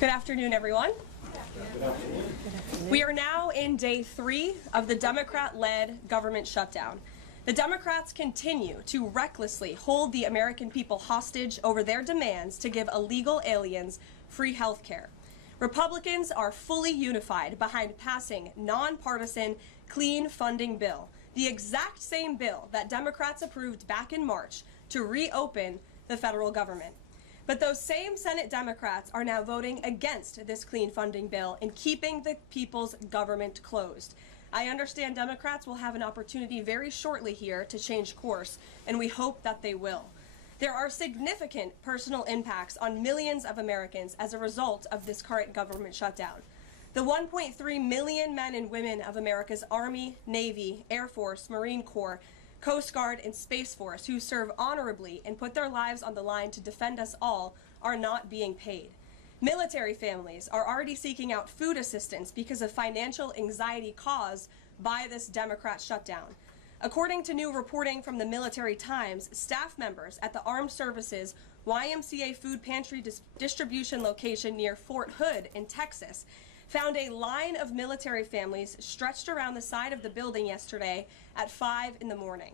Good afternoon, everyone. We are now in day 3 of the Democrat-led government shutdown. The Democrats continue to recklessly hold the American people hostage over their demands to give illegal aliens free health care. Republicans are fully unified behind passing nonpartisan clean funding bill, the exact same bill that Democrats approved back in March to reopen the federal government. But those same Senate Democrats are now voting against this clean funding bill and keeping the people's government closed. I understand Democrats will have an opportunity very shortly here to change course, and we hope that they will. There are significant personal impacts on millions of Americans as a result of this current government shutdown. The 1.3 million men and women of America's Army, Navy, Air Force, Marine Corps, Coast Guard, and Space Force who serve honorably and put their lives on the line to defend us all are not being paid. Military families are already seeking out food assistance because of financial anxiety caused by this Democrat shutdown. According to new reporting from the Military Times, staff members at the Armed Services YMCA food pantry distribution location near Fort Hood in Texas found a line of military families stretched around the side of the building yesterday at 5 in the morning.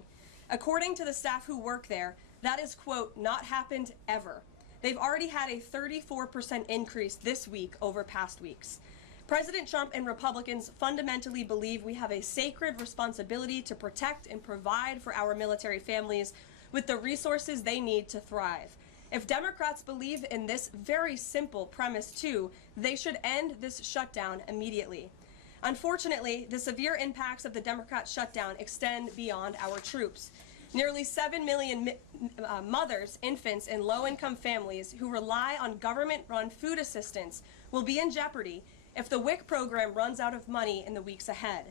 According to the staff who work there, that is, quote, not happened ever. They've already had a 34% increase this week over past weeks. President Trump and Republicans fundamentally believe we have a sacred responsibility to protect and provide for our military families with the resources they need to thrive. If Democrats believe in this very simple premise too, they should end this shutdown immediately. Unfortunately, the severe impacts of the Democrat shutdown extend beyond our troops. Nearly 7 million mothers, infants, and low-income families who rely on government-run food assistance will be in jeopardy if the WIC program runs out of money in the weeks ahead.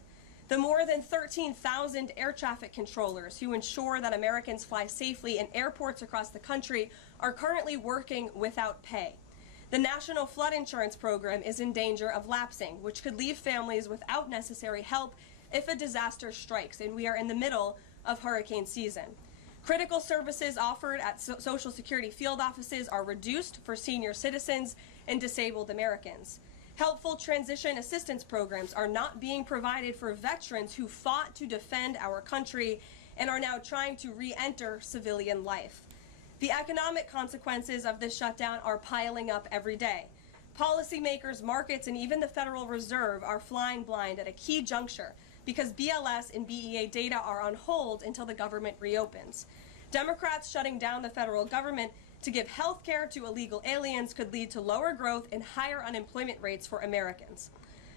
The more than 13,000 air traffic controllers who ensure that Americans fly safely in airports across the country are currently working without pay. The National Flood Insurance Program is in danger of lapsing, which could leave families without necessary help if a disaster strikes, and we are in the middle of hurricane season. Critical services offered at Social Security field offices are reduced for senior citizens and disabled Americans. Helpful transition assistance programs are not being provided for veterans who fought to defend our country and are now trying to re-enter civilian life. The economic consequences of this shutdown are piling up every day. Policymakers, markets, and even the Federal Reserve are flying blind at a key juncture because BLS and BEA data are on hold until the government reopens. Democrats shutting down the federal government to give health care to illegal aliens could lead to lower growth and higher unemployment rates for Americans.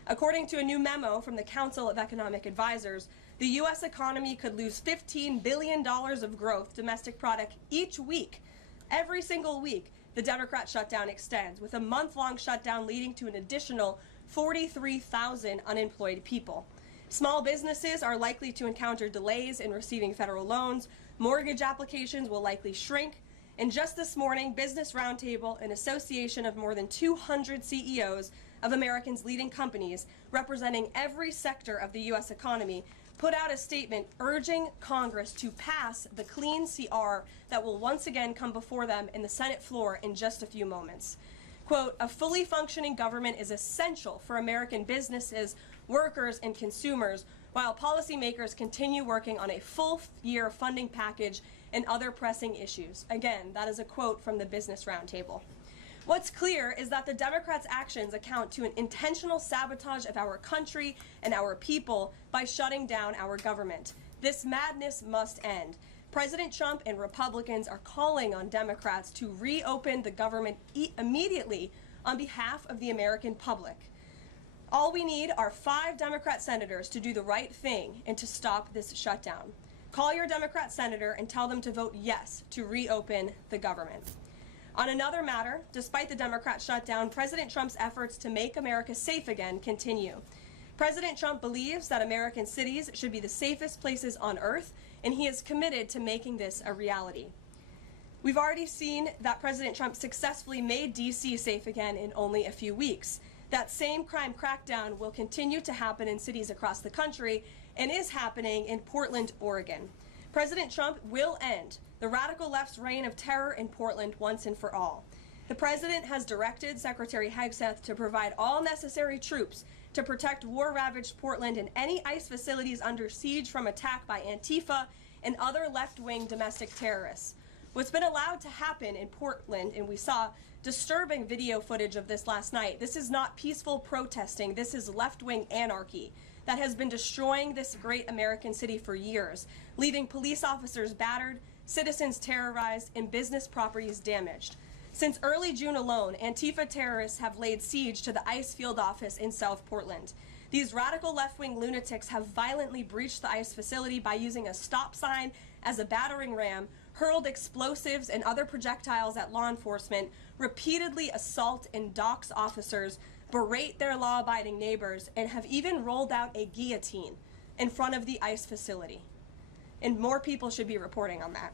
According to a new memo from the Council of Economic Advisors, the U.S. economy could lose $15 billion of growth domestic product each week. Every single week, the Democrat shutdown extends, with a month-long shutdown leading to an additional 43,000 unemployed people. Small businesses are likely to encounter delays in receiving federal loans. Mortgage applications will likely shrink. And just this morning, Business Roundtable, an association of more than 200 CEOs of Americans' leading companies representing every sector of the U.S. economy, put out a statement urging Congress to pass the clean CR that will once again come before them in the Senate floor in just a few moments. Quote, a fully functioning government is essential for American businesses, workers, and consumers, while policymakers continue working on a full-year funding package and other pressing issues. Again, that is a quote from the Business Roundtable. What's clear is that the Democrats' actions account to an intentional sabotage of our country and our people by shutting down our government. This madness must end. President Trump and Republicans are calling on Democrats to reopen the government immediately on behalf of the American public. All we need are 5 Democrat senators to do the right thing and to stop this shutdown. Call your Democrat senator and tell them to vote yes to reopen the government. On another matter, despite the Democrat shutdown, President Trump's efforts to make America safe again continue. President Trump believes that American cities should be the safest places on earth, and he is committed to making this a reality. We've already seen that President Trump successfully made D.C. safe again in only a few weeks. That same crime crackdown will continue to happen in cities across the country and is happening in Portland, Oregon. President Trump will end the radical left's reign of terror in Portland once and for all. The president has directed Secretary Hegseth to provide all necessary troops to protect war-ravaged Portland and any ICE facilities under siege from attack by Antifa and other left-wing domestic terrorists. What's been allowed to happen in Portland, and we saw disturbing video footage of this last night, this is not peaceful protesting, this is left-wing anarchy that has been destroying this great American city for years, leaving police officers battered, citizens terrorized, and business properties damaged. Since early June alone, Antifa terrorists have laid siege to the ICE field office in South Portland. These radical left-wing lunatics have violently breached the ICE facility by using a stop sign as a battering ram, hurled explosives and other projectiles at law enforcement, repeatedly assault and dox officers, berate their law-abiding neighbors, and have even rolled out a guillotine in front of the ICE facility. And more people should be reporting on that.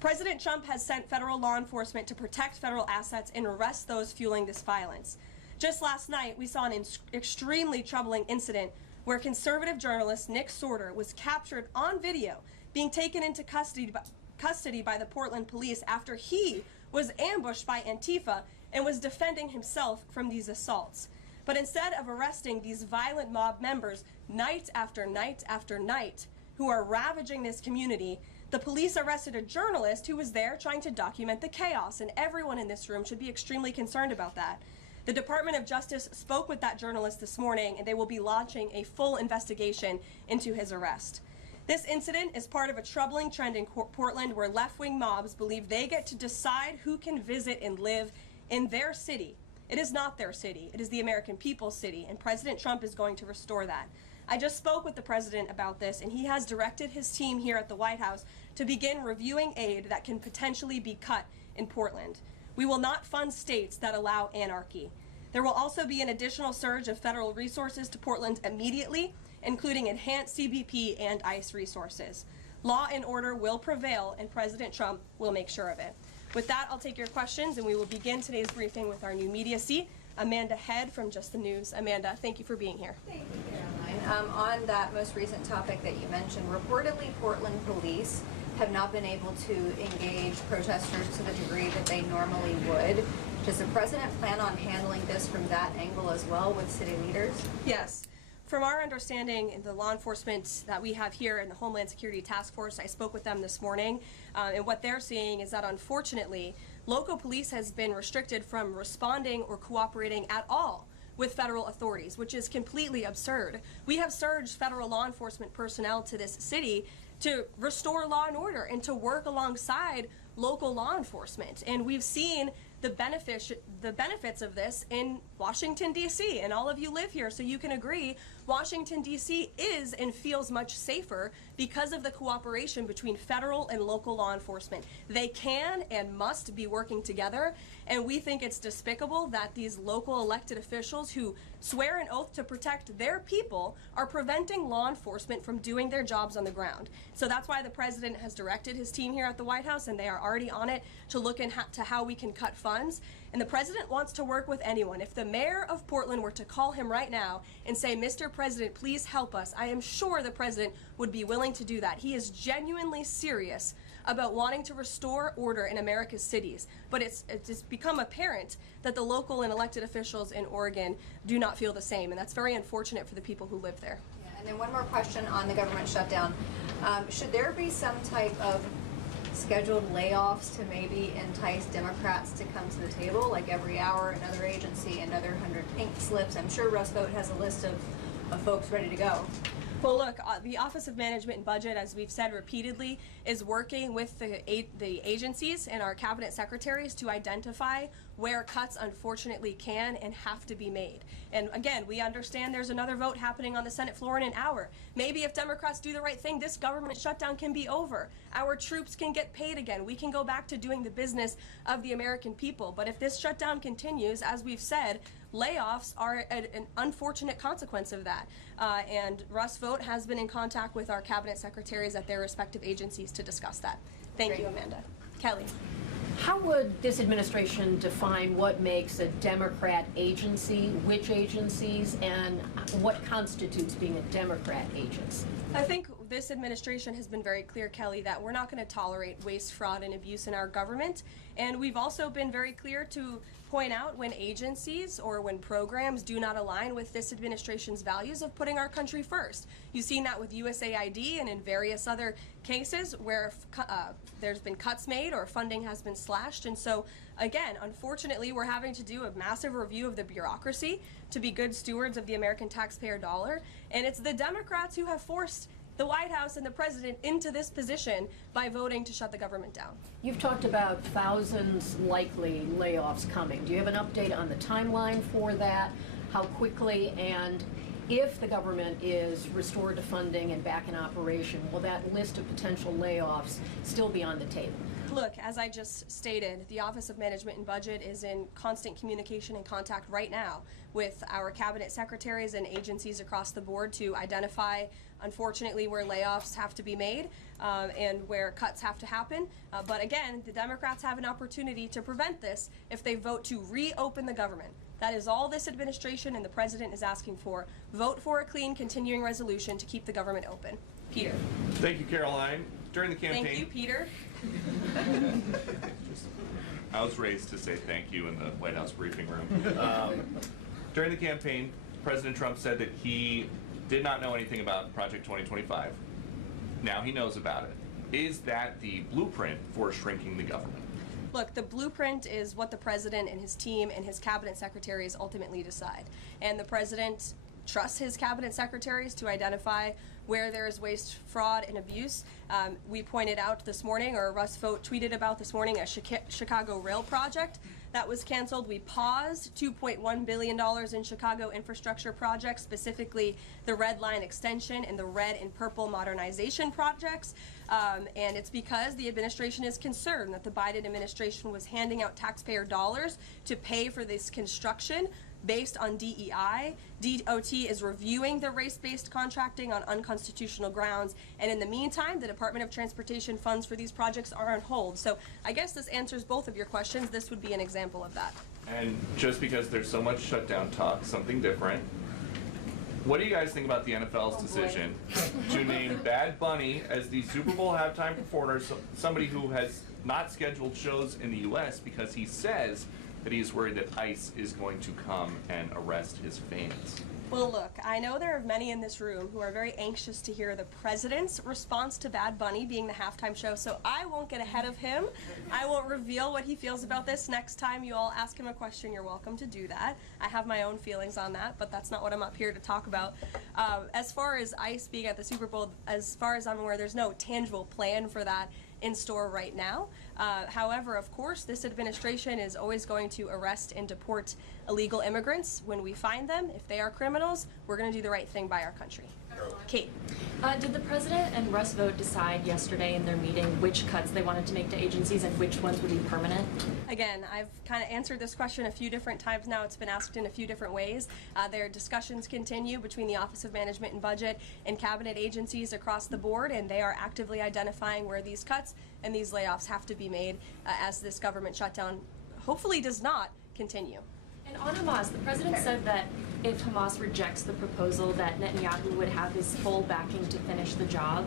President Trump has sent federal law enforcement to protect federal assets and arrest those fueling this violence. Just last night, we saw an extremely troubling incident where conservative journalist Nick Sorter was captured on video being taken into custody by the Portland police after he was ambushed by Antifa and was defending himself from these assaults. But instead of arresting these violent mob members night after night after night who are ravaging this community, the police arrested a journalist who was there trying to document the chaos, and everyone in this room should be extremely concerned about that. The Department of Justice spoke with that journalist this morning, and they will be launching a full investigation into his arrest. This incident is part of a troubling trend in Portland where left-wing mobs believe they get to decide who can visit and live in their city. It is not their city. It is the American people's city, and President Trump is going to restore that. I just spoke with the president about this, and he has directed his team here at the White House to begin reviewing aid that can potentially be cut in Portland. We will not fund states that allow anarchy. There will also be an additional surge of federal resources to Portland immediately, including enhanced CBP and ICE resources. Law and order will prevail, and President Trump will make sure of it. With that, I'll take your questions, and we will begin today's briefing with our new media seat, Amanda Head from Just the News. Amanda, thank you for being here. Thank you, Karoline. On that most recent topic that you mentioned, reportedly Portland police have not been able to engage protesters to the degree that they normally would. Does the president plan on handling this from that angle as well with city leaders? Yes. From our understanding, the law enforcement that we have here in the Homeland Security Task Force, I spoke with them this morning, and what they're seeing is that unfortunately, local police has been restricted from responding or cooperating at all with federal authorities, which is completely absurd. We have surged federal law enforcement personnel to this city to restore law and order and to work alongside local law enforcement. And we've seen the benefits of this in Washington, D.C., and all of you live here, so you can agree Washington, D.C. is and feels much safer because of the cooperation between federal and local law enforcement. They can and must be working together, and we think it's despicable that these local elected officials who swear an oath to protect their people are preventing law enforcement from doing their jobs on the ground. So that's why the president has directed his team here at the White House, and they are already on it to look into how we can cut funds. And the president wants to work with anyone. If the mayor of Portland were to call him right now and say, "Mr. President, please help us," I am sure the president would be willing to do that. He is genuinely serious about wanting to restore order in America's cities. But it's become apparent that the local and elected officials in Oregon do not feel the same, and that's very unfortunate for the people who live there. Yeah, and then one more question on the government shutdown. Should there be some type of scheduled layoffs to maybe entice Democrats to come to the table, like every hour another agency, another 100 pink slips? I'm sure Russ Vought has a list of folks ready to go. Well, look, the Office of Management and Budget, as we've said repeatedly, is working with the agencies and our cabinet secretaries to identify where cuts unfortunately can and have to be made. And again, we understand there's another vote happening on the Senate floor in an hour. Maybe if Democrats do the right thing, this government shutdown can be over. Our troops can get paid again. We can go back to doing the business of the American people. But if this shutdown continues, as we've said, layoffs are an unfortunate consequence of that. And Russ Vought has been in contact with our cabinet secretaries at their respective agencies to discuss that. Thank you, Amanda. Kelly. How would this administration define what makes a Democrat agency, which agencies, and what constitutes being a Democrat agency? I think this administration has been very clear, Kelly, that we're not going to tolerate waste, fraud, and abuse in our government. And we've also been very clear to point out when agencies or when programs do not align with this administration's values of putting our country first. You've seen that with USAID and in various other cases where there's been cuts made or funding has been slashed. And so, again, unfortunately, we're having to do a massive review of the bureaucracy to be good stewards of the American taxpayer dollar. And it's the Democrats who have forced the White House and the president into this position by voting to shut the government down. You've talked about thousands likely layoffs coming. Do you have an update on the timeline for that? How quickly, and if the government is restored to funding and back in operation, will that list of potential layoffs still be on the table? Look, as I just stated, the Office of Management and Budget is in constant communication and contact right now with our cabinet secretaries and agencies across the board to identify, unfortunately, where layoffs have to be made and where cuts have to happen. But again, the Democrats have an opportunity to prevent this if they vote to reopen the government. That is all this administration and the president is asking for. Vote for a clean, continuing resolution to keep the government open. Peter. Thank you, Karoline. During the campaign... Thank you, Peter. I was raised to say thank you in the White House briefing room. During the campaign, President Trump said that he did not know anything about Project 2025. Now he knows about it. Is that the blueprint for shrinking the government? Look, the blueprint is what the president and his team and his cabinet secretaries ultimately decide. And the president trusts his cabinet secretaries to identify where there is waste, fraud, and abuse. We pointed out this morning, or Russ Vogt tweeted about this morning, a Chicago rail project that was canceled. We paused $2.1 billion in Chicago infrastructure projects, specifically the Red Line extension and the red and purple modernization projects. And it's because the administration is concerned that the Biden administration was handing out taxpayer dollars to pay for this construction based on DEI. DOT is reviewing the race-based contracting on unconstitutional grounds, and in the meantime, the Department of Transportation funds for these projects are on hold. So I guess this answers both of your questions. This would be an example of that. And just because there's so much shutdown talk, something different. What do you guys think about the NFL's decision to name Bad Bunny as the Super Bowl halftime performer, somebody who has not scheduled shows in the U.S. because he says that he's worried that ICE is going to come and arrest his fans? Well, look, I know there are many in this room who are very anxious to hear the president's response to Bad Bunny being the halftime show, so I won't get ahead of him. I won't reveal what he feels about this. Next time you all ask him a question, you're welcome to do that. I have my own feelings on that, but that's not what I'm up here to talk about. As far as ICE being at the Super Bowl, as far as I'm aware, there's no tangible plan for that in store right now. However, of course, this administration is always going to arrest and deport illegal immigrants when we find them. If they are criminals, we're going to do the right thing by our country. Kate. Did the president and Russ Vogt decide yesterday in their meeting which cuts they wanted to make to agencies and which ones would be permanent? Again, I've kind of answered this question a few different times now. It's been asked in a few different ways. Their discussions continue between the Office of Management and Budget and cabinet agencies across the board, and they are actively identifying where these cuts and these layoffs have to be made as this government shutdown hopefully does not continue. And on Hamas, the president said that if Hamas rejects the proposal that Netanyahu would have his full backing to finish the job.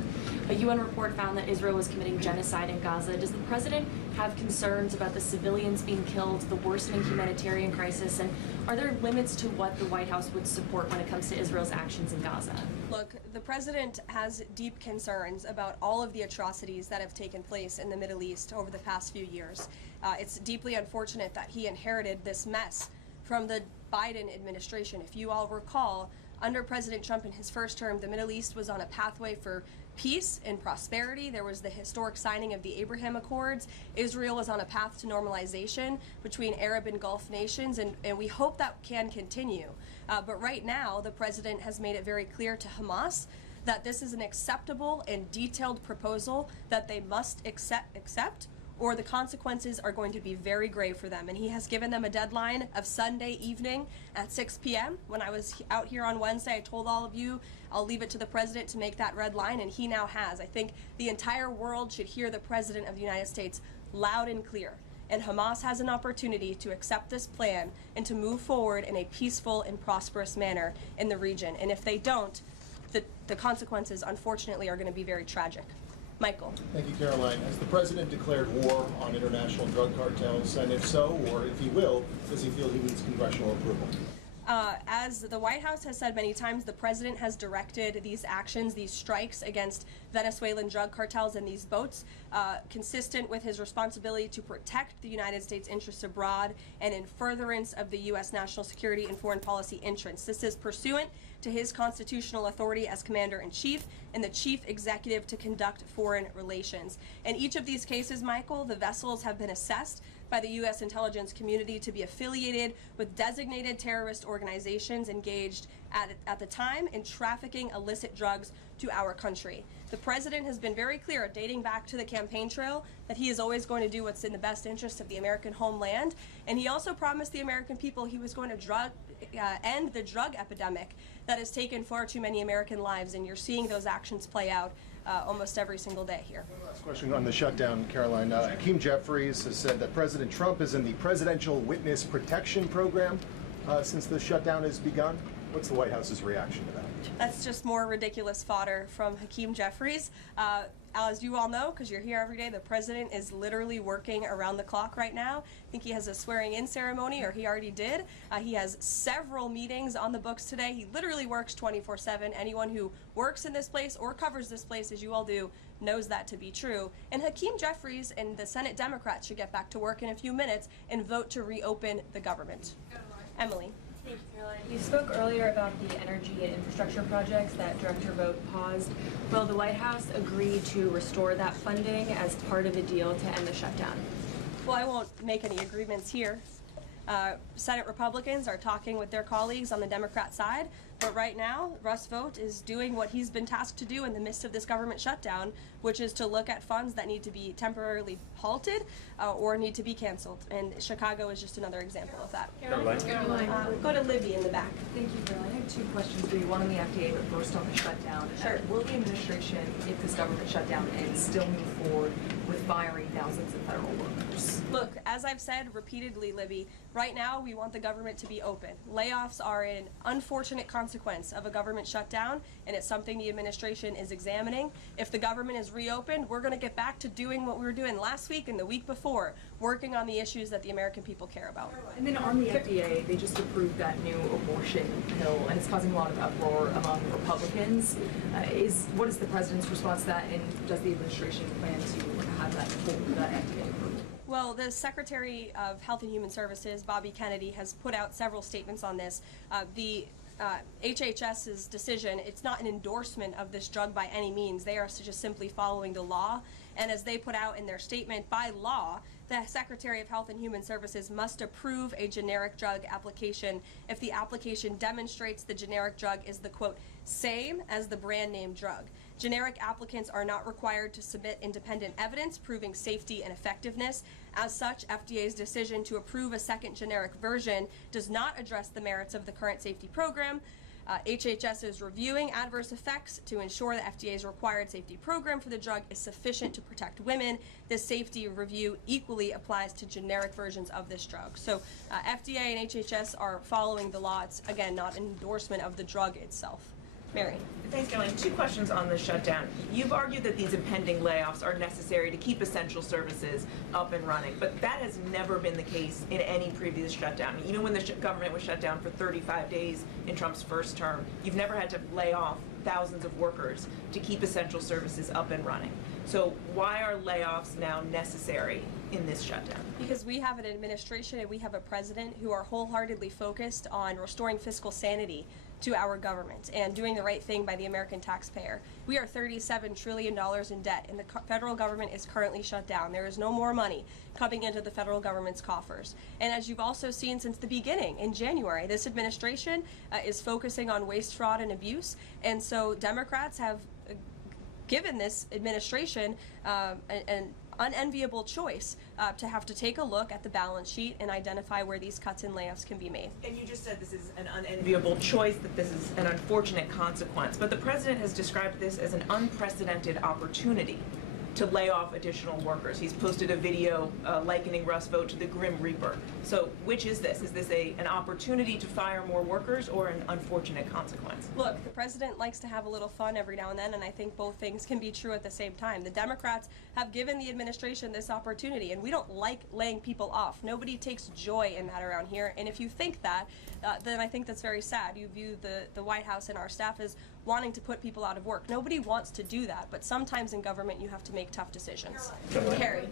A UN report found that Israel was committing genocide in Gaza. Does the president have concerns about the civilians being killed, the worsening humanitarian crisis, and are there limits to what the White House would support when it comes to Israel's actions in Gaza? Look, the president has deep concerns about all of the atrocities that have taken place in the Middle East over the past few years. It's deeply unfortunate that he inherited this mess from the Biden administration. If you all recall, under President Trump in his first term, the Middle East was on a pathway for peace and prosperity. There was the historic signing of the Abraham Accords. Israel was on a path to normalization between Arab and Gulf nations, and we hope that can continue. But right now, the president has made it very clear to Hamas that this is an acceptable and detailed proposal that they must accept, or the consequences are going to be very grave for them. And he has given them a deadline of Sunday evening at 6 p.m. When I was out here on Wednesday, I told all of you, I'll leave it to the president to make that red line, and he now has. I think the entire world should hear the president of the United States loud and clear. And Hamas has an opportunity to accept this plan and to move forward in a peaceful and prosperous manner in the region. And if they don't, the consequences, unfortunately, are going to be very tragic. Michael. Thank you, Caroline. Has the president declared war on international drug cartels? And if so, or if he will, does he feel he needs congressional approval? As the White House has said many times, the president has directed these actions, these strikes against Venezuelan drug cartels and these boats, consistent with his responsibility to protect the United States interests abroad and in furtherance of the U.S. national security and foreign policy interests. This is pursuant to his constitutional authority as commander-in-chief and the chief executive to conduct foreign relations. In each of these cases, Michael, the vessels have been assessed by the U.S. intelligence community to be affiliated with designated terrorist organizations engaged at the time in trafficking illicit drugs to our country. The president has been very clear, dating back to the campaign trail, that he is always going to do what's in the best interest of the American homeland. And he also promised the American people he was going to end the drug epidemic that has taken far too many American lives. And you're seeing those actions play out almost every single day here. Last question on the shutdown, Caroline. Hakeem Jeffries has said that President Trump is in the Presidential Witness Protection Program since the shutdown has begun. What's the White House's reaction to that? That's just more ridiculous fodder from Hakeem Jeffries. As you all know, because you're here every day, the president is literally working around the clock right now. I think he has a swearing-in ceremony, or he already did. He has several meetings on the books today. He literally works 24/7. Anyone who works in this place or covers this place, as you all do, knows that to be true. And Hakeem Jeffries and the Senate Democrats should get back to work in a few minutes and vote to reopen the government. Emily. Thank you, Caroline. You spoke earlier about the energy and infrastructure projects that Director Vogt paused. Will the White House agree to restore that funding as part of the deal to end the shutdown? Well, I won't make any agreements here. Senate Republicans are talking with their colleagues on the Democrat side, but right now, Russ Vought is doing what he's been tasked to do in the midst of this government shutdown, which is to look at funds that need to be temporarily halted or need to be canceled. And Chicago is just another example of that. Caroline. Go to Libby in the back. Thank you, Caroline. I have two questions for you. One on the FDA, but first on the shutdown. Sure. Will the administration, if this government shutdown ends, still move forward with firing thousands of federal workers? Look, as I've said repeatedly, Libby, right now we want the government to be open. Layoffs are an unfortunate consequence of a government shutdown, and it's something the administration is examining. If the government is reopened, we're going to get back to doing what we were doing last week and the week before, working on the issues that the American people care about. And then on the FDA, they just approved that new abortion pill, and it's causing a lot of uproar among Republicans. What is the president's response to that, and does the administration plan to have that FDA approved? Well, the Secretary of Health and Human Services, Bobby Kennedy, has put out several statements on this. The HHS's decision, it's not an endorsement of this drug by any means. They are just simply following the law. And as they put out in their statement, by law, the Secretary of Health and Human Services must approve a generic drug application if the application demonstrates the generic drug is the, quote, same as the brand name drug. Generic applicants are not required to submit independent evidence proving safety and effectiveness. As such, FDA's decision to approve a second generic version does not address the merits of the current safety program. HHS is reviewing adverse effects to ensure that FDA's required safety program for the drug is sufficient to protect women. This safety review equally applies to generic versions of this drug. So FDA and HHS are following the law. It's, again, not an endorsement of the drug itself. Mary. Thanks, Caroline. Two questions on the shutdown. You've argued that these impending layoffs are necessary to keep essential services up and running, but that has never been the case in any previous shutdown. Even when the government was shut down for 35 days in Trump's first term, you've never had to lay off thousands of workers to keep essential services up and running. So why are layoffs now necessary in this shutdown? Because we have an administration and we have a president who are wholeheartedly focused on restoring fiscal sanity to our government and doing the right thing by the American taxpayer. We are $37 trillion in debt, and the federal government is currently shut down. There is no more money coming into the federal government's coffers. And as you've also seen since the beginning, in January, this administration is focusing on waste, fraud, and abuse. And so Democrats have given this administration an unenviable choice to have to take a look at the balance sheet and identify where these cuts and layoffs can be made. And you just said this is an unenviable choice, that this is an unfortunate consequence, but the president has described this as an unprecedented opportunity to lay off additional workers. He's posted a video likening Russ vote to the Grim Reaper. So which is this? Is this an opportunity to fire more workers or an unfortunate consequence? Look, the president likes to have a little fun every now and then, and I think both things can be true at the same time. The Democrats have given the administration this opportunity, and we don't like laying people off. Nobody takes joy in that around here, and if you think that, then I think that's very sad. You view the White House and our staff as wanting to put people out of work. Nobody wants to do that, but sometimes in government you have to make tough decisions. Carrie.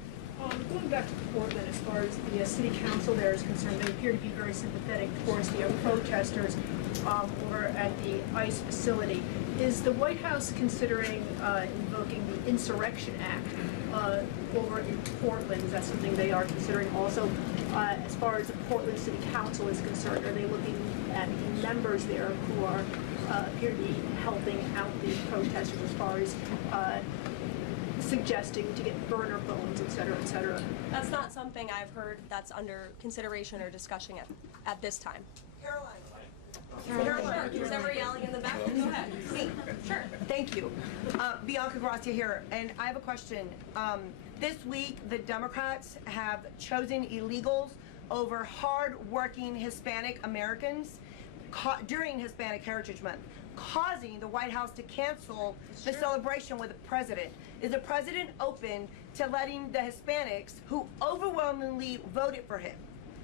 Going back to Portland, as far as the city council there is concerned, they appear to be very sympathetic towards the protesters over at the ICE facility. Is the White House considering invoking the Insurrection Act over in Portland? Is that something they are considering also? As far as the Portland City Council is concerned, are they looking at the members there who are appear to be helping out the protesters as far as suggesting to get burner phones, et cetera, et cetera? That's not something I've heard that's under consideration or discussion at this time. Caroline, who's ever yelling in the back? Go ahead. Me. Sure. Thank you. Bianca Gracia here, and I have a question. This week, the Democrats have chosen illegals over hard-working Hispanic Americans during Hispanic Heritage Month, causing the White House to cancel the celebration with the president. Is the president open to letting the Hispanics, who overwhelmingly voted for him,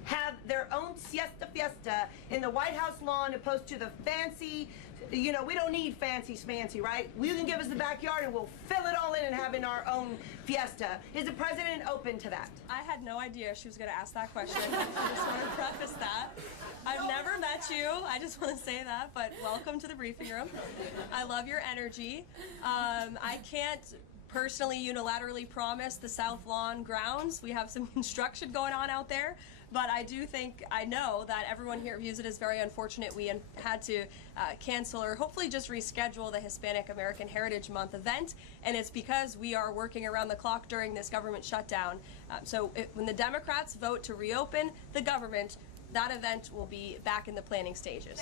have their own siesta fiesta in the White House lawn opposed to the fancy, we don't need fancy, right? You can give us the backyard and we'll fill it all in and have in our own fiesta. Is the president open to that? I had no idea she was going to ask that question. I just want to preface that. I've never met you. I just want to say that, but welcome to the briefing room. I love your energy. I can't personally unilaterally promise the South Lawn grounds. We have some construction going on out there. But I know that everyone here views it as very unfortunate we had to cancel or hopefully just reschedule the Hispanic American Heritage Month event, and it's because we are working around the clock during this government shutdown. When the Democrats vote to reopen the government, that event will be back in the planning stages.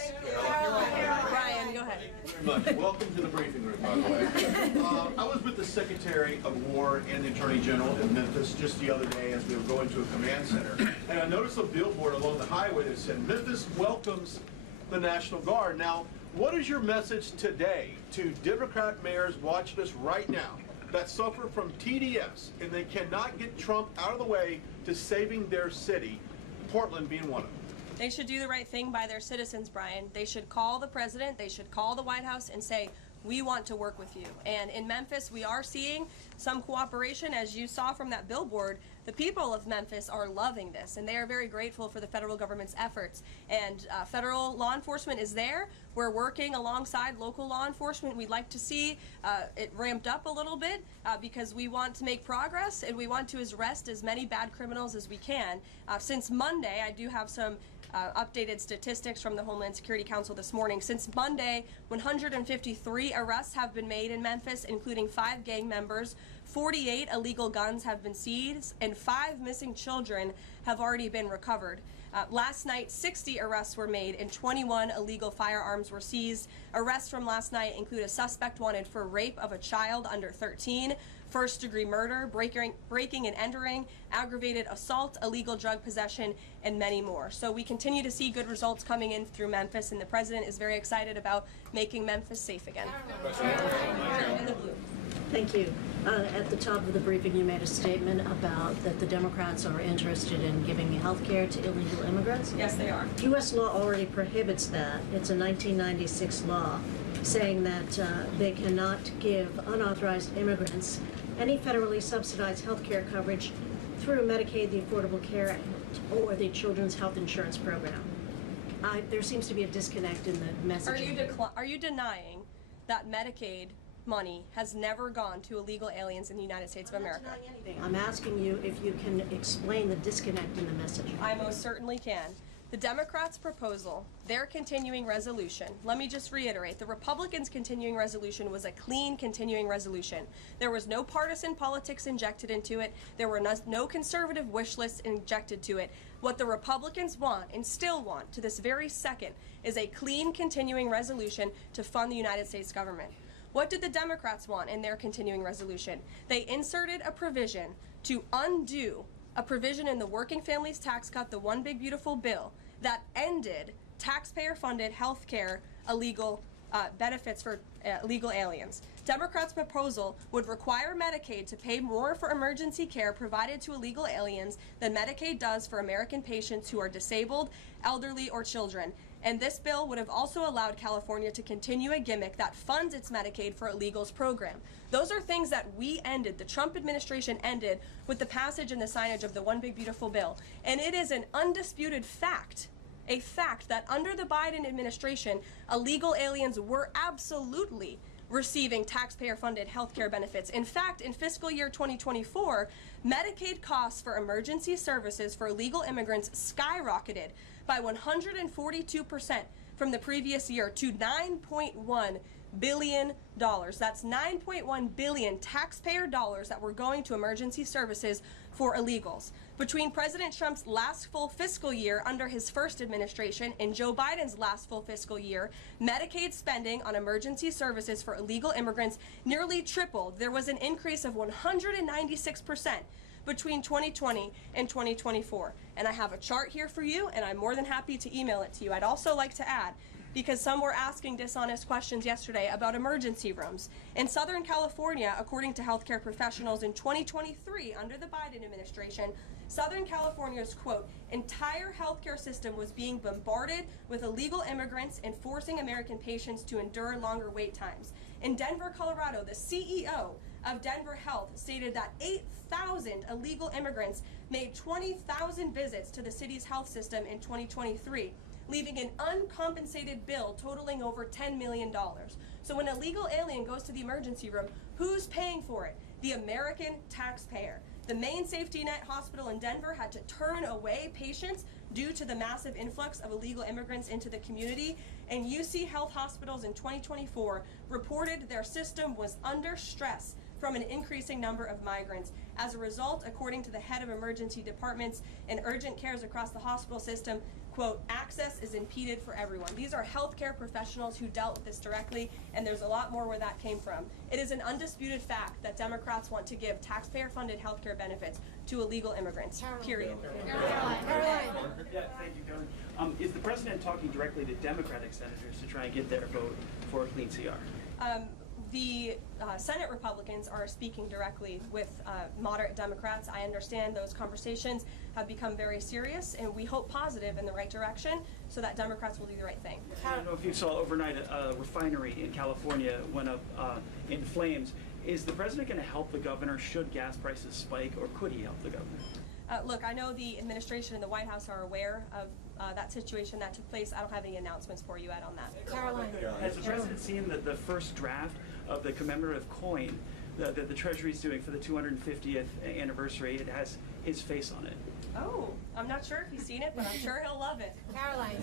Brian, go ahead. Thank you very much. Welcome to the briefing room, by the way. I was with the Secretary of War and the Attorney General in Memphis just the other day as we were going to a command center. And I noticed a billboard along the highway that said, "Memphis welcomes the National Guard." Now, what is your message today to Democrat mayors watching us right now that suffer from TDS and they cannot get Trump out of the way to saving their city, Portland being one of them? They should do the right thing by their citizens, Brian. They should call the president, they should call the White House and say, we want to work with you. And in Memphis, we are seeing some cooperation. As you saw from that billboard, the people of Memphis are loving this, and they are very grateful for the federal government's efforts. And federal law enforcement is there. We're working alongside local law enforcement. We'd like to see it ramped up a little bit because we want to make progress, and we want to arrest as many bad criminals as we can. Since Monday, I do have some updated statistics from the Homeland Security Council this morning. Since Monday, 153 arrests have been made in Memphis, including 5 gang members. 48 illegal guns have been seized, and 5 missing children have already been recovered. Last night, 60 arrests were made and 21 illegal firearms were seized. Arrests from last night include a suspect wanted for rape of a child under 13, first-degree murder, breaking and entering, aggravated assault, illegal drug possession, and many more. So we continue to see good results coming in through Memphis, and the president is very excited about making Memphis safe again. In the blue. Thank you. At the top of the briefing, you made a statement about that the Democrats are interested in giving health care to illegal immigrants. Yes, they are. U.S. law already prohibits that. It's a 1996 law saying that they cannot give unauthorized immigrants any federally subsidized health care coverage through Medicaid, the Affordable Care Act, or the Children's Health Insurance Program. There seems to be a disconnect in the messaging. Are you denying that Medicaid money has never gone to illegal aliens in the United States of America? I'm not denying anything. I'm asking you if you can explain the disconnect in the message. I most certainly can. The Democrats' proposal, their continuing resolution, let me just reiterate, the Republicans' continuing resolution was a clean continuing resolution. There was no partisan politics injected into it. There were no conservative wish lists injected to it. What the Republicans want, and still want to this very second, is a clean continuing resolution to fund the United States government. What did the Democrats want in their continuing resolution? They inserted a provision to undo a provision in the Working Families Tax Cut, the One Big Beautiful Bill, that ended taxpayer-funded health care illegal benefits for illegal aliens. Democrats' proposal would require Medicaid to pay more for emergency care provided to illegal aliens than Medicaid does for American patients who are disabled, elderly, or children. And this bill would have also allowed California to continue a gimmick that funds its Medicaid for Illegals program. Those are things that we ended, the Trump administration ended, with the passage and the signage of the One Big Beautiful Bill. And it is an undisputed fact, a fact that under the Biden administration, illegal aliens were absolutely receiving taxpayer-funded health care benefits. In fact, in fiscal year 2024, Medicaid costs for emergency services for illegal immigrants skyrocketed by 142% from the previous year to $9.1 billion. That's $9.1 billion taxpayer dollars that were going to emergency services for illegals. Between President Trump's last full fiscal year under his first administration and Joe Biden's last full fiscal year, Medicaid spending on emergency services for illegal immigrants nearly tripled. There was an increase of 196% between 2020 and 2024. And I have a chart here for you, and I'm more than happy to email it to you. I'd also like to add, because some were asking dishonest questions yesterday about emergency rooms. In Southern California, according to healthcare professionals, in 2023, under the Biden administration, Southern California's, quote, entire healthcare system was being bombarded with illegal immigrants and forcing American patients to endure longer wait times. In Denver, Colorado, the CEO of Denver Health stated that 8,000 illegal immigrants made 20,000 visits to the city's health system in 2023. Leaving an uncompensated bill totaling over $10 million. So when a illegal alien goes to the emergency room, who's paying for it? The American taxpayer. The Maine Safety Net Hospital in Denver had to turn away patients due to the massive influx of illegal immigrants into the community. And UC Health Hospitals in 2024 reported their system was under stress from an increasing number of migrants. As a result, according to the head of emergency departments and urgent cares across the hospital system, quote, access is impeded for everyone. These are healthcare professionals who dealt with this directly, and there's a lot more where that came from. It is an undisputed fact that Democrats want to give taxpayer-funded healthcare benefits to illegal immigrants, period. Caroline. Yeah, thank you, Caroline. Is the president talking directly to Democratic senators to try and get their vote for a clean CR? The Senate Republicans are speaking directly with moderate Democrats. I understand those conversations have become very serious, and we hope positive in the right direction so that Democrats will do the right thing. I don't know if you saw overnight a refinery in California went up in flames. Is the president going to help the governor should gas prices spike, or could he help the governor? Look, I know the administration and the White House are aware of that situation that took place. I don't have any announcements for you, Ed, on that. Caroline. Has the president seen the first draft of the commemorative coin that the Treasury is doing for the 250th anniversary? It has his face on it. Oh, I'm not sure if he's seen it, but I'm sure he'll love it. Caroline,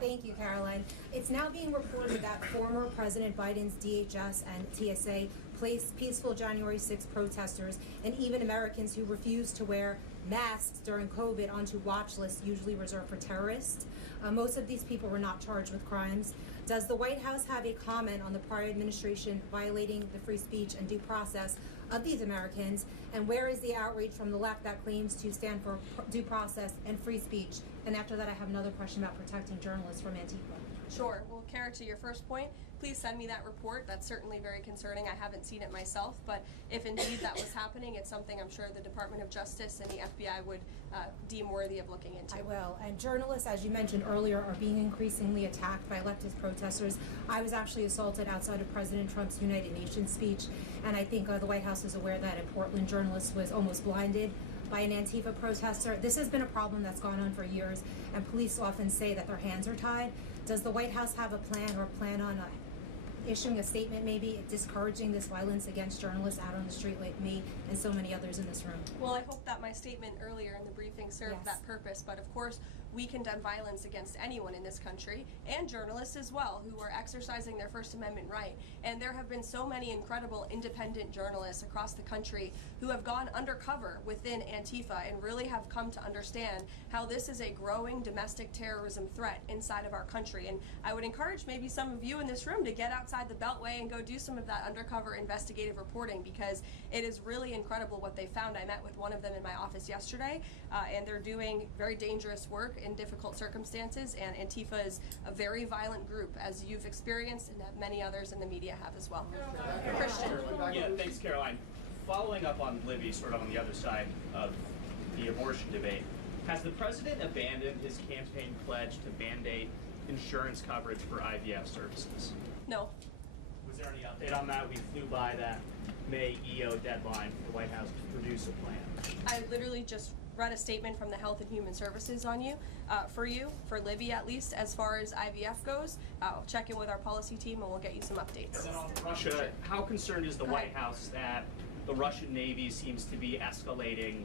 thank you, Caroline. It's now being reported that former President Biden's DHS and TSA placed peaceful January 6 protesters and even Americans who refused to wear masks during COVID onto watch lists usually reserved for terrorists. Most of these people were not charged with crimes. Does the White House have a comment on the prior administration violating the free speech and due process of these Americans? And where is the outrage from the left that claims to stand for due process and free speech? And after that, I have another question about protecting journalists from Antifa. Sure. Well, Kara, to your first point, please send me that report. That's certainly very concerning. I haven't seen it myself, but if indeed that was happening, it's something I'm sure the Department of Justice and the FBI would deem worthy of looking into. I will. And journalists, as you mentioned earlier, are being increasingly attacked by leftist protesters. I was actually assaulted outside of President Trump's United Nations speech, and I think the White House is aware that a Portland journalist was almost blinded by an Antifa protester. This has been a problem that's gone on for years, and police often say that their hands are tied. Does the White House have a plan or plan on issuing a statement maybe discouraging this violence against journalists out on the street like me and so many others in this room? Well, I hope that my statement earlier in the briefing served that purpose, but of course we condemn violence against anyone in this country, and journalists as well, who are exercising their First Amendment right. And there have been so many incredible independent journalists across the country who have gone undercover within Antifa and really have come to understand how this is a growing domestic terrorism threat inside of our country. And I would encourage maybe some of you in this room to get out outside the Beltway and go do some of that undercover investigative reporting, because it is really incredible what they found. I met with one of them in my office yesterday, and they're doing very dangerous work in difficult circumstances, and Antifa is a very violent group, as you've experienced and that many others in the media have as well. Christian. Yeah, thanks, Caroline. Following up on Libby, sort of on the other side of the abortion debate, has the president abandoned his campaign pledge to mandate insurance coverage for IVF services? No. Was there any update on that? We flew by that May EO deadline for the White House to produce a plan. I literally just read a statement from the Health and Human Services on you, for Libby at least, as far as IVF goes. I'll check in with our policy team and we'll get you some updates. And then on Russia, how concerned is the White House that the Russian Navy seems to be escalating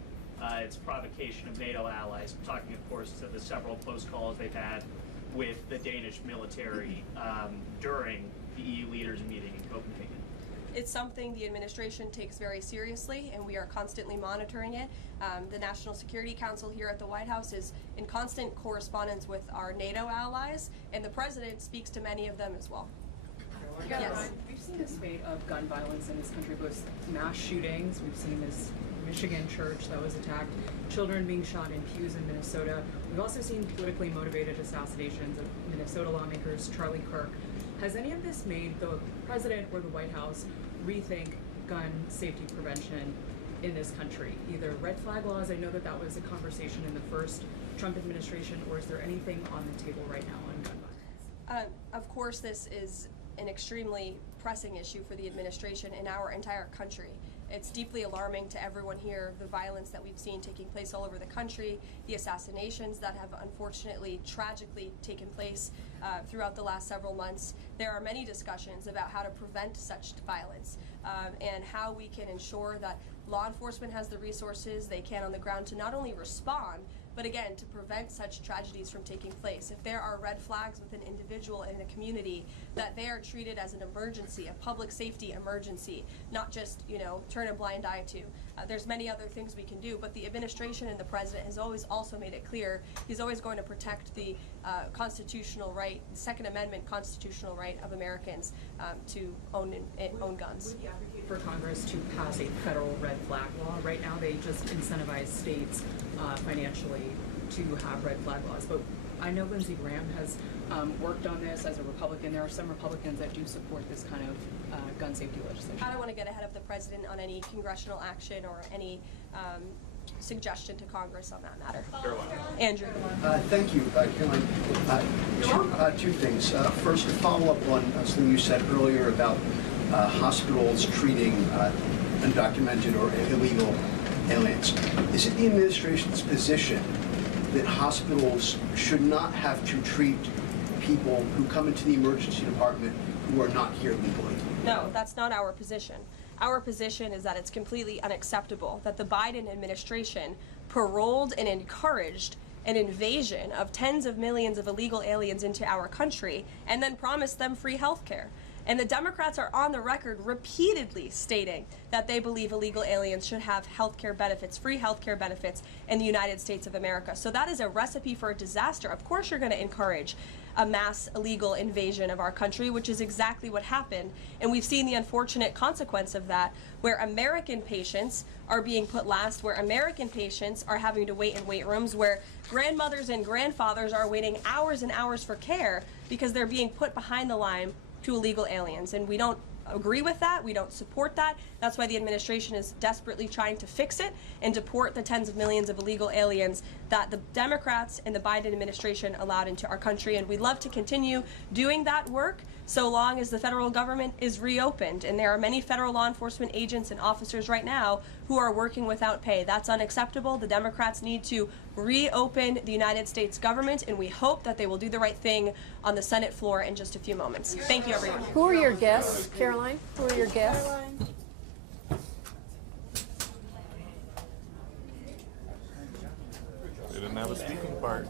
its provocation of NATO allies? I'm talking, of course, to the several close calls they've had with the Danish military during the EU leaders meeting in Copenhagen. It's something the administration takes very seriously, and we are constantly monitoring it. The National Security Council here at the White House is in constant correspondence with our NATO allies, and the president speaks to many of them as well. Yes. We've seen a spate of gun violence in this country, both mass shootings. We've seen this Michigan church that was attacked, children being shot in pews in Minnesota. We've also seen politically motivated assassinations of Minnesota lawmakers, Charlie Kirk. Has any of this made the president or the White House rethink gun safety prevention in this country? Either red flag laws, I know that that was a conversation in the first Trump administration, or is there anything on the table right now on gun violence? Of course, this is an extremely pressing issue for the administration and our entire country. It's deeply alarming to everyone here, the violence that we've seen taking place all over the country, the assassinations that have unfortunately, tragically taken place throughout the last several months. There are many discussions about how to prevent such violence and how we can ensure that law enforcement has the resources they can on the ground to not only respond, but again, to prevent such tragedies from taking place. If there are red flags with an individual in a community, that they are treated as an emergency, a public safety emergency, not just, turn a blind eye to. There's many other things we can do, but the administration and the president has always also made it clear he's always going to protect the constitutional right, the Second Amendment constitutional right of Americans to own guns. Would you advocate for Congress to pass a federal red flag law? Right now, they just incentivize states financially to have red flag laws, but I know Lindsey Graham has worked on this as a Republican. There are some Republicans that do support this kind of gun safety legislation. I don't want to get ahead of the president on any congressional action or any suggestion to Congress on that matter. Andrew. Thank you, Caroline. Two things. First, to follow up on something you said earlier about hospitals treating undocumented or illegal aliens. Is it the administration's position that hospitals should not have to treat people who come into the emergency department who are not here legally? No, that's not our position. Our position is that it's completely unacceptable that the Biden administration paroled and encouraged an invasion of tens of millions of illegal aliens into our country and then promised them free health care. And the Democrats are on the record repeatedly stating that they believe illegal aliens should have health care benefits, free health care benefits in the United States of America. So that is a recipe for a disaster. Of course you're going to encourage a mass illegal invasion of our country, which is exactly what happened. And we've seen the unfortunate consequence of that, where American patients are being put last, where American patients are having to wait in wait rooms, where grandmothers and grandfathers are waiting hours and hours for care because they're being put behind the line to illegal aliens. And we don't agree with that. We don't support that. That's why the administration is desperately trying to fix it and deport the tens of millions of illegal aliens that the Democrats and the Biden administration allowed into our country. And we'd love to continue doing that work so long as the federal government is reopened. And there are many federal law enforcement agents and officers right now who are working without pay. That's unacceptable. The Democrats need to reopen the United States government, and we hope that they will do the right thing on the Senate floor in just a few moments. Thank you, everyone. Who are your guests, Caroline? Who are your guests? They didn't have a speaking part.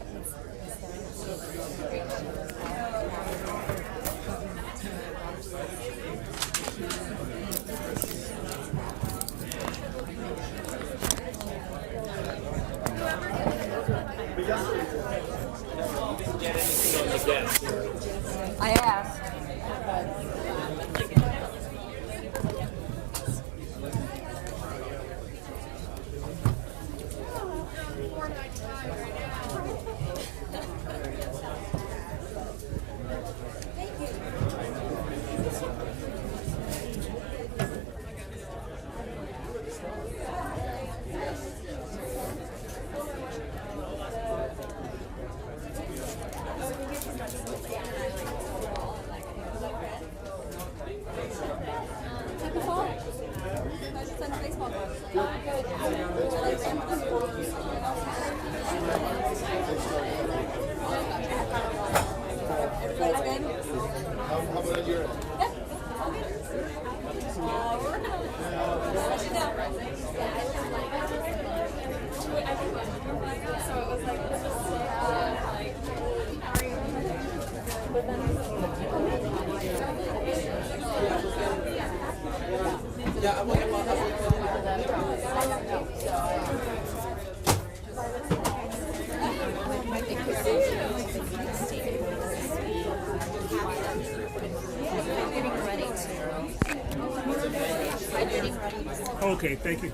I asked. Okay, thank you.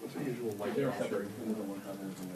What's the usual like?